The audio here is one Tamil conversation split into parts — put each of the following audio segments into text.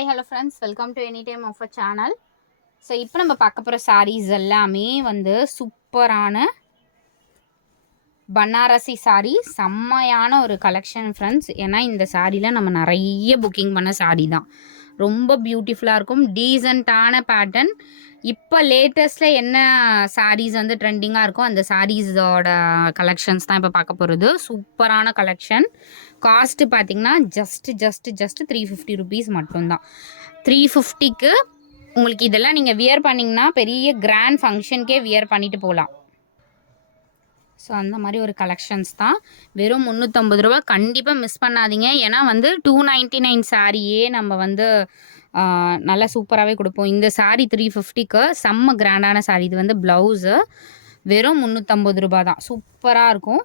Hi hello friends, welcome to any time of a channel. So இப்போ நம்ம பார்க்க போகிற சாரீஸ் எல்லாமே வந்து சூப்பரான பனாரசி சாரீ, செம்மையான ஒரு கலெக்ஷன் ஃப்ரெண்ட்ஸ். ஏன்னா இந்த சாரியில் நம்ம நிறைய புக்கிங் பண்ண சாரீ தான். ரொம்ப பியூட்டிஃபுல்லாக இருக்கும், டீசெண்டான பேட்டர்ன். இப்போ லேட்டஸ்ட்டில் என்ன சாரீஸ் வந்து ட்ரெண்டிங்காக இருக்கும் அந்த சாரீஸோட கலெக்ஷன்ஸ் தான் இப்போ பார்க்க போகிறது. சூப்பரான கலெக்ஷன். காஸ்ட்டு பார்த்திங்கன்னா ஜஸ்ட் 350 ருபீஸ் மட்டும்தான். 350க்கு உங்களுக்கு இதெல்லாம் நீங்கள் வியர் பண்ணிங்கன்னா பெரிய கிராண்ட் ஃபங்க்ஷனுக்கே வியர் பண்ணிட்டு போகலாம். ஸோ அந்த மாதிரி ஒரு கலெக்ஷன்ஸ் தான். வெறும் 350 ரூபா. கண்டிப்பாக மிஸ் பண்ணாதீங்க. ஏன்னா வந்து 299 சாரியே நம்ம வந்து நல்லா சூப்பராகவே கொடுப்போம். இந்த சாரீ 350க்கு செம்ம கிராண்டான சாரீ. இது வந்து ப்ளவுஸு வெறும் 350 ரூபா தான். சூப்பராக இருக்கும்.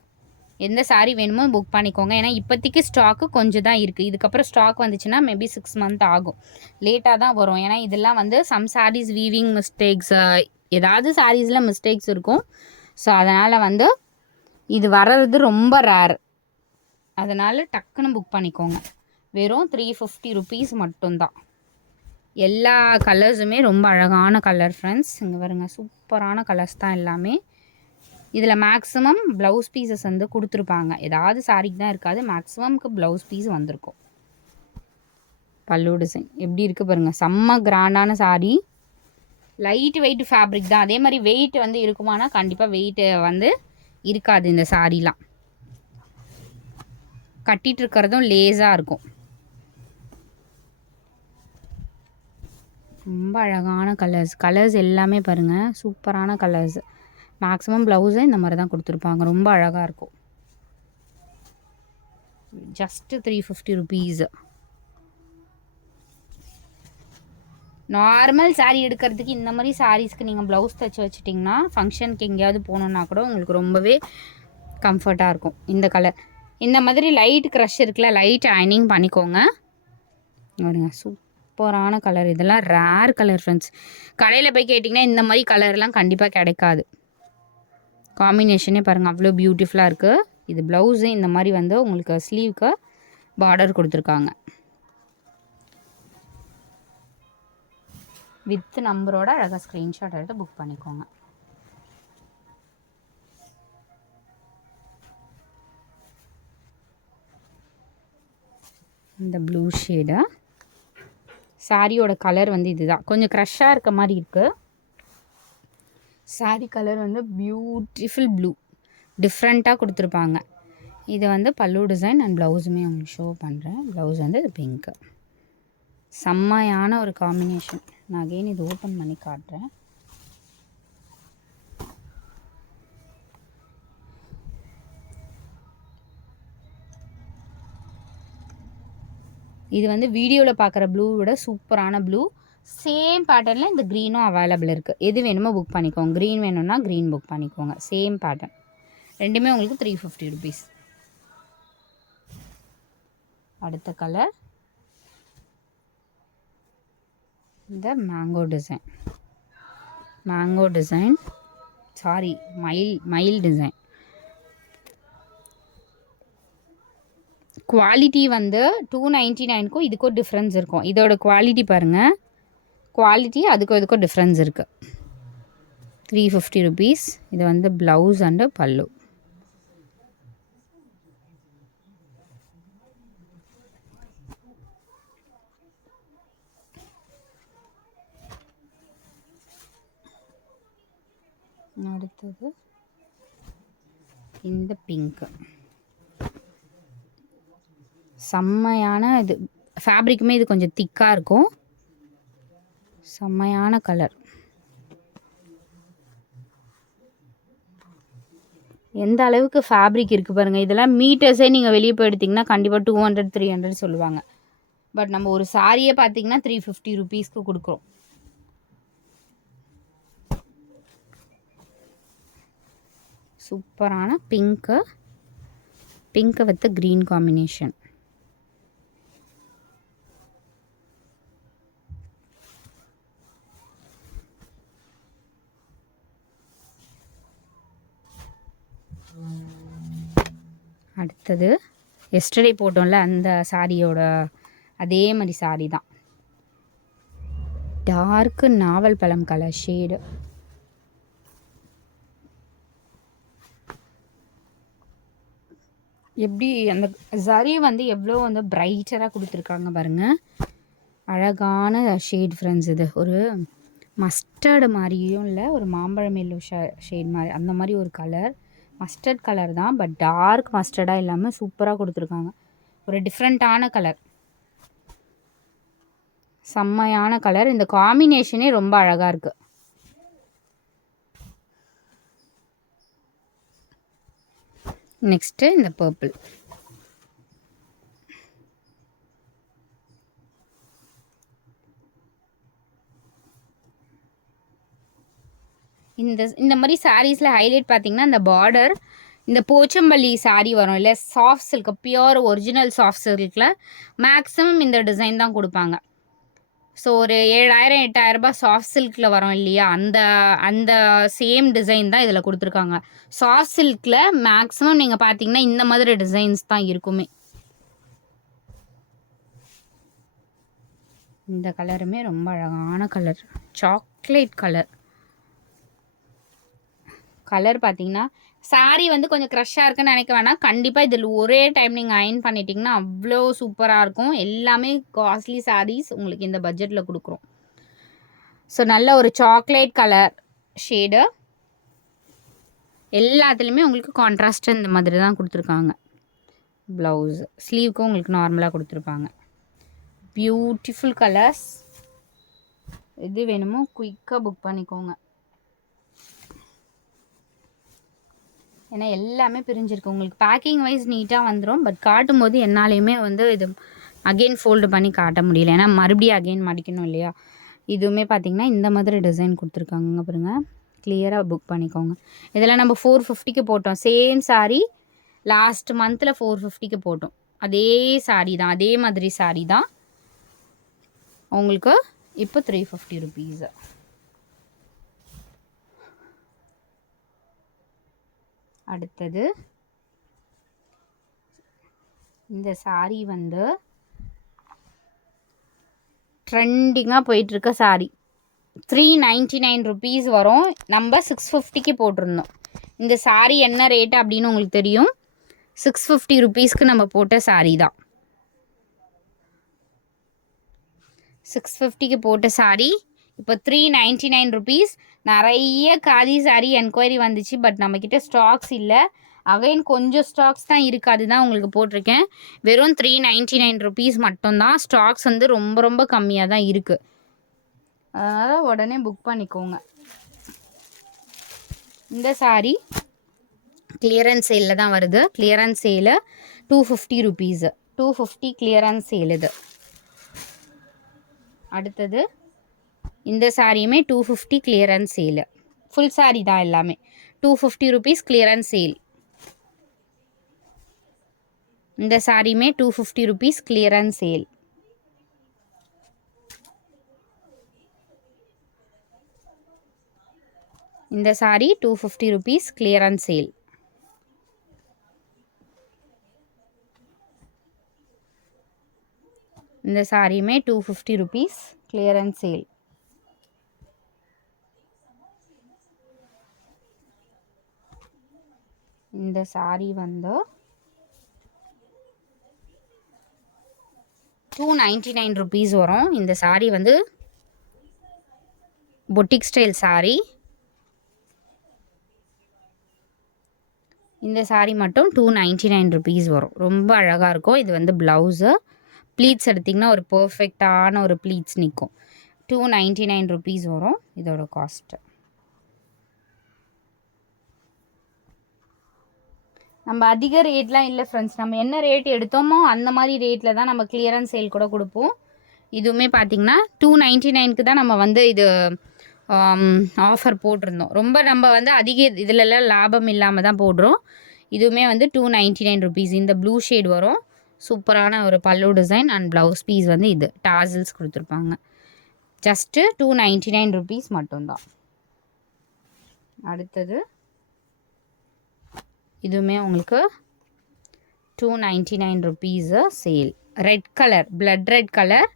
எந்த சாரீ வேணுமோ புக் பண்ணிக்கோங்க. ஏன்னா இப்போதைக்கு ஸ்டாக்கு கொஞ்சம் தான் இருக்குது. இதுக்கப்புறம் ஸ்டாக் வந்துச்சுன்னா மேபி 6 மந்த் ஆகும், லேட்டாக தான் வரும். ஏன்னா இதெல்லாம் வந்து சம் சாரீஸ் வீவிங் மிஸ்டேக்ஸ், ஏதாவது சாரீஸில் மிஸ்டேக்ஸ் இருக்கும். ஸோ அதனால் வந்து இது வர்றது ரொம்ப ரேர். அதனால் டக்குன்னு புக் பண்ணிக்கோங்க. வெறும் 350 ருபீஸ் மட்டும்தான். எல்லா கலர்ஸுமே ரொம்ப அழகான கலர் ஃப்ரெண்ட்ஸ். இங்கே வருங்க, சூப்பரான கலர்ஸ் தான் எல்லாமே. இதில் மேக்ஸிமம் ப்ளவுஸ் பீசஸ் வந்து கொடுத்துருப்பாங்க. ஏதாவது சாரிக்கு தான் இருக்காது, மேக்ஸிமம்க்கு ப்ளவுஸ் பீஸ் வந்திருக்கும். பல்லு டிசைன் எப்படி இருக்குது பாருங்கள், செம்ம கிராண்டான சாரீ. லைட் வெயிட் ஃபேப்ரிக் தான். அதே மாதிரி வெயிட் வந்து இருக்குமானா கண்டிப்பாக வெயிட்டு வந்து இருக்காது. இந்த சாரீலாம் கட்டிகிட்டு இருக்கிறதும் லேஸாக இருக்கும். ரொம்ப அழகான கலர்ஸ் எல்லாமே பாருங்கள், சூப்பரான கலர்ஸ். மேக்ஸிமம் ப்ளவுஸை இந்த மாதிரி தான் கொடுத்துருப்பாங்க. ரொம்ப அழகாக இருக்கும். Just 350 rupees. நார்மல் சாரீ எடுக்கிறதுக்கு இந்த மாதிரி சாரீஸ்க்கு நீங்கள் ப்ளவுஸ் தைச்சி வச்சிட்டிங்கன்னா ஃபங்க்ஷனுக்கு எங்கேயாவது போகணுன்னா கூட உங்களுக்கு ரொம்பவே கம்ஃபர்ட்டாக இருக்கும். இந்த கலர், இந்த மாதிரி லைட் க்ரஷ் இருக்குல்ல, லைட் அயனிங் பண்ணிக்கோங்க. பாருங்க, சூப்பரான கலர். இதெல்லாம் ரேர் கலர் ஃப்ரெண்ட்ஸ். கடையில் போய் கேட்டிங்கன்னா இந்த மாதிரி கலர்லாம் கண்டிப்பாக கிடைக்காது. காம்பினேஷனே பாருங்கள், அவ்வளோ பியூட்டிஃபுல்லாக இருக்குது. இது ப்ளவுஸு இந்த மாதிரி வந்து உங்களுக்கு ஸ்லீவ்க்கு பார்டர் கொடுத்துருக்காங்க. வித் நம்பரோட அழகாக ஸ்க்ரீன்ஷாட் எடுத்து புக் பண்ணிக்கோங்க. இந்த ப்ளூ ஷேடு சாரியோட கலர் வந்து இதுதான். கொஞ்சம் க்ரஷ்ஷாக இருக்க மாதிரி இருக்குது. சாரி கலர் வந்து பியூட்டிஃபுல் ப்ளூ, டிஃப்ரெண்ட்டாக கொடுத்துருப்பாங்க. இது வந்து பல்லு டிசைன் அண்ட் ப்ளவுஸுமே உங்களுக்கு ஷோ பண்ணுறேன். ப்ளவுஸ் வந்து இது பிங்க்கு. செம்மையான ஒரு காம்பினேஷன். நான் அகெயின் இது ஓப்பன் பண்ணி காட்டுறேன். இது வந்து வீடியோவில் பார்க்குற ப்ளூ விட சூப்பரான ப்ளூ. சேம் பேட்டர்னில் இந்த க்ரீனும் அவைலபிள் இருக்குது. எது வேணுமோ புக் பண்ணிக்கோங்க. க்ரீன் வேணும்னா க்ரீன் புக் பண்ணிக்கோங்க. சேம் பேட்டர்ன், ரெண்டுமே உங்களுக்கு 350 ருபீஸ். அடுத்த கலர் இந்த மேங்கோ டிசைன் சாரி மயில் டிசைன். குவாலிட்டி வந்து 299க்கும் இதுக்கும் டிஃப்ரென்ஸ் இருக்கும். இதோட குவாலிட்டி பாருங்கள், குவாலிட்டி அதுக்கும் இதுக்கும் டிஃப்ரென்ஸ் இருக்குது. 350 ருபீஸ். இது வந்து ப்ளவுஸ் அண்டு பல்லு. அடுத்தது இந்த பிங்க்கு, செம்மையான இது. ஃபேப்ரிக்குமே இது கொஞ்சம் திக்காக இருக்கும். செம்மையான கலர். எந்த அளவுக்கு ஃபேப்ரிக் இருக்குது பாருங்கள். இதெல்லாம் மீட்டர்ஸே நீங்கள் வெளியே போய் எடுத்திங்கன்னா கண்டிப்பாக 200 300 சொல்லுவாங்க. பட் நம்ம ஒரு சாரியை பார்த்திங்கன்னா 350 ருபீஸ்க்கு கொடுக்குறோம். சூப்பரான பிங்க்கு வித் க்ரீன் காம்பினேஷன். அடுத்தது எஸ்டர்டே போட்டோம்ல அந்த சாரியோட அதே மாதிரி சாரி தான். டார்க்கு நாவல் பழம் கலர் ஷேடு. எப்படி அந்த சரி வந்து எவ்வளோ வந்து பிரைட்டராக கொடுத்துருக்காங்க பாருங்கள். அழகான ஷேட் ஃப்ரெண்ட்ஸ். இது ஒரு மஸ்டர்டு மாதிரியும் இல்லை, ஒரு மாம்பழம் எல்லோ ஷேட் மாதிரி, அந்த மாதிரி ஒரு கலர். மஸ்டர்ட் கலர் தான், பட் டார்க் மஸ்டர்டாக இல்லாமல் சூப்பராக கொடுத்துருக்காங்க. ஒரு டிஃப்ரெண்ட்டான கலர், செம்மையான கலர். இந்த காம்பினேஷனே ரொம்ப அழகாக இருக்குது. நெக்ஸ்ட்டு இந்த பர்பிள். இந்த மாதிரி சாரீஸில் ஹைலைட் பார்த்திங்கன்னா இந்த பார்டர், இந்த போச்சம்பள்ளி சாரீ வரும் இல்லை, soft silk, pure original soft சில்கில் மேக்ஸிமம் இந்த டிசைன் தான் கொடுப்பாங்க. ஸோ ஒரு 7000 8000 ரூபாய் சாஃப்ட் சில்கில் வரும் இல்லையா, அந்த சேம் டிசைன் தான் இதில் கொடுத்துருக்காங்க. சாஃப்ட் சில்கில் மேக்ஸிமம் நீங்கள் பார்த்தீங்கன்னா இந்த மாதிரி டிசைன்ஸ் தான் இருக்குமே. இந்த கலருமே ரொம்ப அழகான கலர், சாக்லேட் கலர். கலர் பார்த்தீங்கன்னா சாரீ வந்து கொஞ்சம் க்ரஷ்ஷாக இருக்குன்னு நினைக்க வேணாம். கண்டிப்பாக இதில் ஒரே டைம் நீங்கள் அயன் பண்ணிட்டீங்கன்னா அவ்வளோ சூப்பராக இருக்கும். எல்லாமே காஸ்ட்லி சாரீஸ் உங்களுக்கு இந்த பட்ஜெட்டில் கொடுக்குறோம். ஸோ நல்ல ஒரு சாக்லேட் கலர் ஷேடு. எல்லாத்துலேயுமே உங்களுக்கு கான்ட்ராஸ்ட் இந்த மாதிரி தான் கொடுத்துருக்காங்க. ப்ளவுஸ் ஸ்லீவுக்கும் உங்களுக்கு நார்மலாக கொடுத்துருப்பாங்க. Beautiful colours. எது வேணுமோ குயிக்காக புக் பண்ணிக்கோங்க. ஏன்னா எல்லாமே பிரிஞ்சிருக்கு. உங்களுக்கு பேக்கிங் வைஸ் நீட்டாக வந்துடும், பட் காட்டும் போது என்னாலையுமே வந்து இது அகெயின் ஃபோல்டு பண்ணி காட்ட முடியல, ஏன்னா மறுபடியும் அகெயின் மடிக்கணும் இல்லையா. இதுவுமே பார்த்திங்கன்னா இந்த மாதிரி டிசைன் கொடுத்துருக்காங்க பாருங்கள். கிளியராக புக் பண்ணிக்கோங்க. இதெல்லாம் நம்ம 450க்கு போட்டோம். சேம் சாரீ லாஸ்ட் மந்தில் 450க்கு போட்டோம். அதே சாரீ தான், அதே மாதிரி சாரீ தான் உங்களுக்கு இப்போ 350 ருபீஸு. அடுத்தது இந்த சாரீ வந்து ட்ரெண்டிங்காக போயிட்டுருக்க சாரீ. 399 ருபீஸ் வரும். நம்ம 650க்கு போட்டிருந்தோம். இந்த சாரீ என்ன ரேட்டு அப்படின்னு உங்களுக்கு தெரியும். 650 ருபீஸ்க்கு நம்ம போட்ட சாரீ தான். 650க்கு போட்ட சாரீ இப்போ 399 ருபீஸ். நிறைய காதி சாரீ என்கொயரி வந்துச்சு, பட் நம்மக்கிட்ட ஸ்டாக்ஸ் இல்லை. அகைன் கொஞ்சம் ஸ்டாக்ஸ் தான் இருக்குது, அதுதான் உங்களுக்கு போட்டிருக்கேன். வெறும் 399 ருபீஸ் மட்டும்தான். ஸ்டாக்ஸ் வந்து ரொம்ப ரொம்ப கம்மியாக தான் இருக்குது, அதனால் உடனே புக் பண்ணிக்கோங்க. இந்த சாரீ கிளியரன்ஸ் சேலில் தான் வருது. Clearance sale 250 rupees. 250 clearance sale இது. அடுத்தது இந்த சாரியுமே 250 கிளியரன்ஸ் சேலு. ஃபுல் சாரீ தான் எல்லாமே. 250 ருபீஸ் கிளியரன்ஸ் சேல். இந்த சாரியுமே 250 ருபீஸ் கிளியரன்ஸ் சேல். இந்த சாரீ 250 ருபீஸ் கிளியரன்ஸ் சேல். இந்த சாரியுமே 250 ருபீஸ் கிளியரன்ஸ் சேல். இந்த சாரீ வந்து 299 ருபீஸ் வரும். இந்த சாரீ வந்து பொட்டிக் ஸ்டைல் சாரீ. இந்த சாரீ மட்டும் 299 ருபீஸ் வரும். ரொம்ப அழகாக இருக்கும். இது வந்து ப்ளவுஸு. ப்ளீட்ஸ் எடுத்திங்கன்னா ஒரு பர்ஃபெக்டான ஒரு ப்ளீட்ஸ் நிற்கும். 299 ருபீஸ் வரும் இதோட காஸ்ட்டு. நம்ம அதிக ரேட்லாம் இல்லை ஃப்ரெண்ட்ஸ். நம்ம என்ன ரேட் எடுத்தோமோ அந்த மாதிரி ரேட்டில் தான் நம்ம கிளியரன்ஸ் சேல் கூட கொடுப்போம். இதுவுமே பார்த்திங்கன்னா 299க்கு தான் நம்ம வந்து இது ஆஃபர் போட்டிருந்தோம். ரொம்ப நம்ம வந்து அதிக இதிலெல்லாம் லாபம் இல்லாமல் தான் போடுறோம். இதுவுமே வந்து 299 ருபீஸ். இந்த ப்ளூ ஷேட் வரும். சூப்பரான ஒரு பல்லு டிசைன் அண்ட் ப்ளவுஸ் பீஸ் வந்து இது டாசல்ஸ் கொடுத்துருப்பாங்க. ஜஸ்ட்டு 299 ருபீஸ் மட்டும்தான். அடுத்தது இதுவுமே உங்களுக்கு 299 rupees sale. Red colour, blood red colour.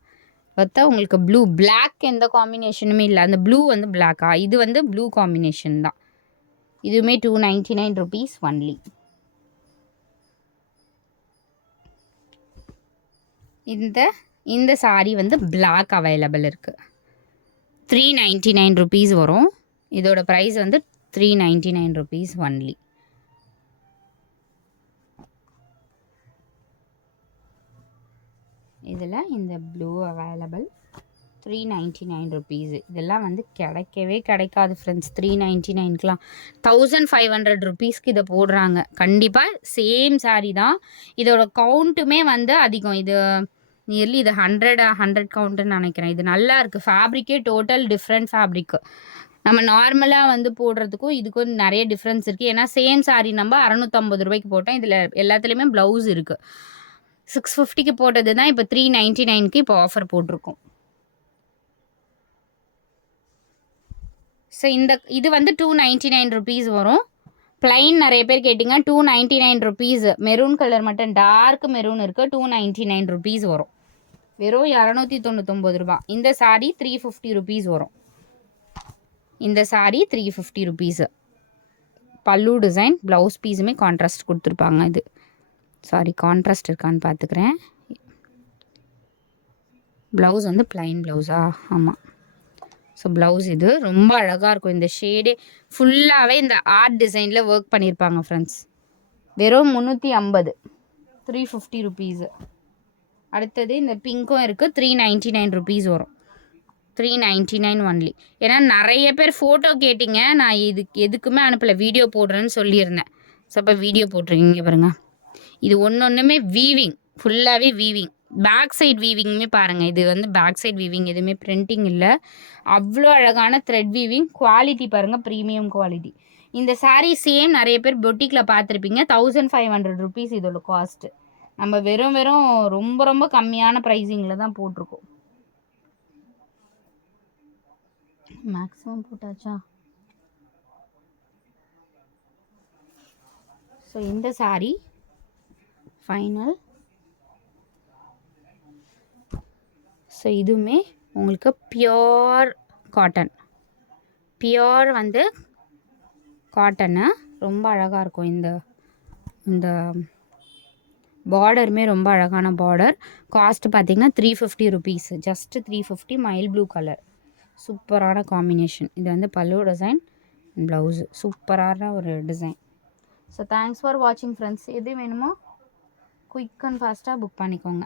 பார்த்தா உங்களுக்கு ப்ளூ பிளாக் எந்த காம்பினேஷனுமே இல்லை, அந்த ப்ளூ வந்து பிளாக்கா, இது வந்து ப்ளூ காம்பினேஷன் தான். இதுவுமே 299 rupees ஒன்லி. இந்த சாரீ வந்து பிளாக் அவைலபிள் இருக்குது. 399 rupees வரும். இதோட ப்ரைஸ் வந்து 399 rupees ஒன்லி. இதில் இந்த ப்ளூ அவைலபிள் 399 rupees. இதெல்லாம் வந்து கிடைக்கவே கிடைக்காது ஃப்ரெண்ட்ஸ். 399க்குலாம் 1500 rupeesக்கு இதை போடுறாங்க. கண்டிப்பாக சேம் சாரீ தான். இதோட கவுண்ட்டுமே வந்து அதிகம். இது நியர்லி இது 100 கவுண்ட்டுன்னு நினைக்கிறேன். இது நல்லா இருக்குது. ஃபேப்ரிக்கே டோட்டல் டிஃப்ரெண்ட் ஃபேப்ரிக்கு. நம்ம நார்மலாக வந்து போடுறதுக்கும் இதுக்கும் நிறைய டிஃப்ரென்ஸ் இருக்குது. ஏன்னா சேம் சாரீ நம்ம 650 ரூபாய்க்கு போட்டோம். இதில் எல்லாத்துலேயுமே ப்ளவுஸ் இருக்குது. 650க்கு போட்டது தான் இப்போ 399க்கு இப்போ ஆஃபர் போட்டிருக்கோம். ஸோ இது வந்து 299 rupees வரும். ப்ளைன் நிறைய பேர் கேட்டிங்க, 299 rupees. மெரூன் கலர் மட்டும் டார்க் மெரூன் இருக்குது, 299 rupees வரும். வெறும் 299 ரூபா. இந்த சாரீ 350 rupees வரும். இந்த சாரீ 350 rupees. பல்லு டிசைன், ப்ளவுஸ் பீஸுமே கான்ட்ராஸ்ட் கொடுத்துருப்பாங்க. இது சாரி கான்ட்ராஸ்ட் இருக்கான்னு பார்த்துக்கிறேன். ப்ளவுஸ் வந்து ப்ளைன் ப்ளவுஸா? ஆமாம். ஸோ ப்ளவுஸ் இது ரொம்ப அழகாக இருக்கும். இந்த ஷேடே ஃபுல்லாகவே இந்த ஆர்ட் டிசைனில் ஒர்க் பண்ணியிருப்பாங்க ஃப்ரெண்ட்ஸ். வெறும் 350, 350 rupees. அடுத்தது இந்த பிங்க்கும் இருக்குது, 399 rupees வரும். 399 ஒன்லி. ஏன்னா நிறைய பேர் ஃபோட்டோ கேட்டிங்க, நான் எதுக்குமே அனுப்பலை, வீடியோ போடுறேன்னு சொல்லியிருந்தேன். ஸோ அப்போ வீடியோ போட்டிருக்கீங்க பாருங்கள். இது ஒன்றுமே வீவிங், ஃபுல்லாகவே வீவிங். பேக் சைட் வீவிங்குமே பாருங்கள். இது வந்து பேக் சைட் வீவிங், எதுவுமே பிரிண்டிங் இல்லை. அவ்வளோ அழகான த்ரெட் வீவிங். குவாலிட்டி பாருங்கள், ப்ரீமியம் குவாலிட்டி. இந்த சாரீ சேம் நிறைய பேர் பொட்டிக்கில் பார்த்துருப்பீங்க. 1500 rupees இதோட காஸ்ட்டு. நம்ம வெறும் ரொம்ப ரொம்ப கம்மியான ப்ரைஸிங்கில் தான் போட்டிருக்கோம். மேக்ஸிமம் போட்டாச்சா? ஸோ இந்த சாரீ ஃபைனல். ஸோ இதுவுமே உங்களுக்கு பியோர் காட்டன், பியோர் வந்து காட்டனு. ரொம்ப அழகாக இருக்கும். இந்த பார்டருமே ரொம்ப அழகான பார்டர். காஸ்ட்டு பார்த்திங்கன்னா 350 rupees. ஜஸ்ட்டு 350. மயில் ப்ளூ கலர், சூப்பரான காம்பினேஷன். இது வந்து பல்லு டிசைன், ப்ளவுஸு சூப்பரான ஒரு டிசைன். ஸோ தேங்க்ஸ் ஃபார் வாட்சிங் ஃப்ரெண்ட்ஸ். எது வேணுமோ குயிக் அண்ட் ஃபாஸ்ட்டாக புக் பண்ணிக்கோங்க.